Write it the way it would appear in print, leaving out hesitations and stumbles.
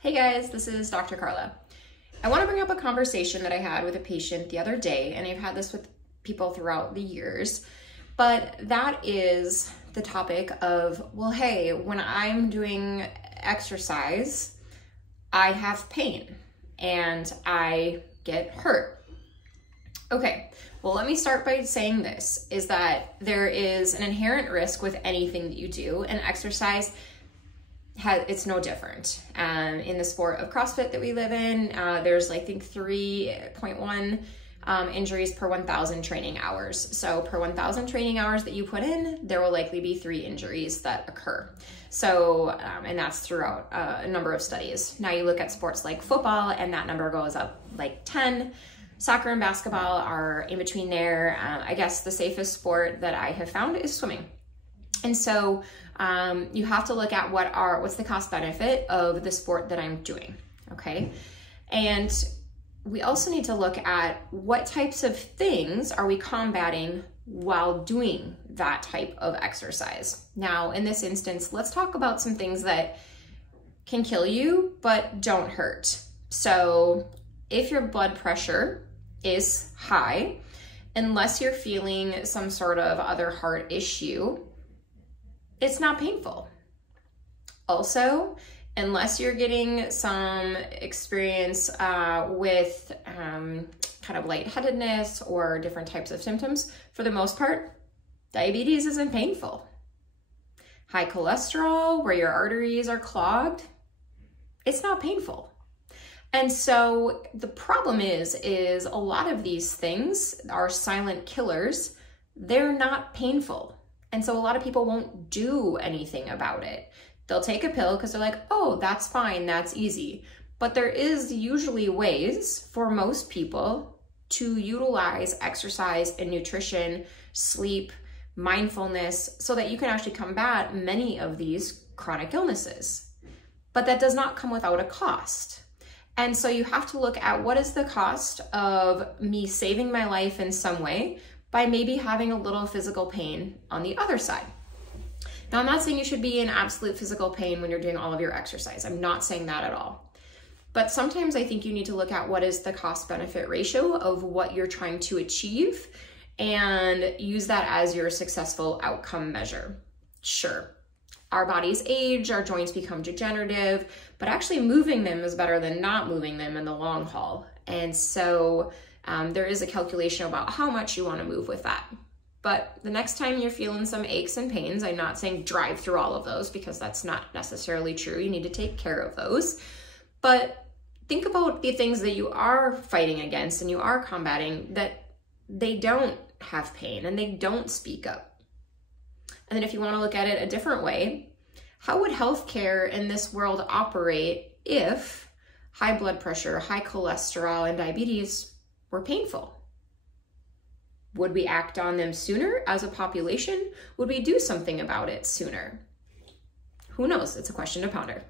Hey guys, this is Dr. Carla. I want to bring up a conversation that I had with a patient the other day, and I've had this with people throughout the years, but that is the topic of, well, hey, when I'm doing exercise, I have pain and I get hurt. Okay, well, let me start by saying this, is that there is an inherent risk with anything that you do, and exercise it's no different. In the sport of CrossFit that we live in, there's I think 3.1 injuries per 1,000 training hours. So per 1,000 training hours that you put in, there will likely be 3 injuries that occur. So, and that's throughout a number of studies. Now you look at sports like football and that number goes up like 10. Soccer and basketball are in between there. I guess the safest sport that I have found is swimming. And so you have to look at what's the cost benefit of the sport that I'm doing, okay? And we also need to look at what types of things are we combating while doing that type of exercise. Now, in this instance, let's talk about some things that can kill you but don't hurt. So if your blood pressure is high, unless you're feeling some sort of other heart issue, it's not painful. Also, unless you're getting some experience with kind of lightheadedness or different types of symptoms, for the most part, diabetes isn't painful. High cholesterol, where your arteries are clogged, it's not painful. And so the problem is a lot of these things are silent killers. They're not painful. And so a lot of people won't do anything about it. They'll take a pill because they're like, oh, that's fine, that's easy. But there is usually ways for most people to utilize exercise and nutrition, sleep, mindfulness, so that you can actually combat many of these chronic illnesses. But that does not come without a cost. And so you have to look at what is the cost of me saving my life in some way by maybe having a little physical pain on the other side. Now, I'm not saying you should be in absolute physical pain when you're doing all of your exercise. I'm not saying that at all. But sometimes I think you need to look at what is the cost-benefit ratio of what you're trying to achieve and use that as your successful outcome measure. Sure, our bodies age, our joints become degenerative, but actually moving them is better than not moving them in the long haul. And so there is a calculation about how much you want to move with that. But the next time you're feeling some aches and pains, I'm not saying drive through all of those because that's not necessarily true. You need to take care of those. But think about the things that you are fighting against and you are combating, that they don't have pain and they don't speak up. And then if you want to look at it a different way, how would healthcare in this world operate if high blood pressure, high cholesterol, and diabetes were painful? Would we act on them sooner as a population? Would we do something about it sooner? Who knows? It's a question to ponder.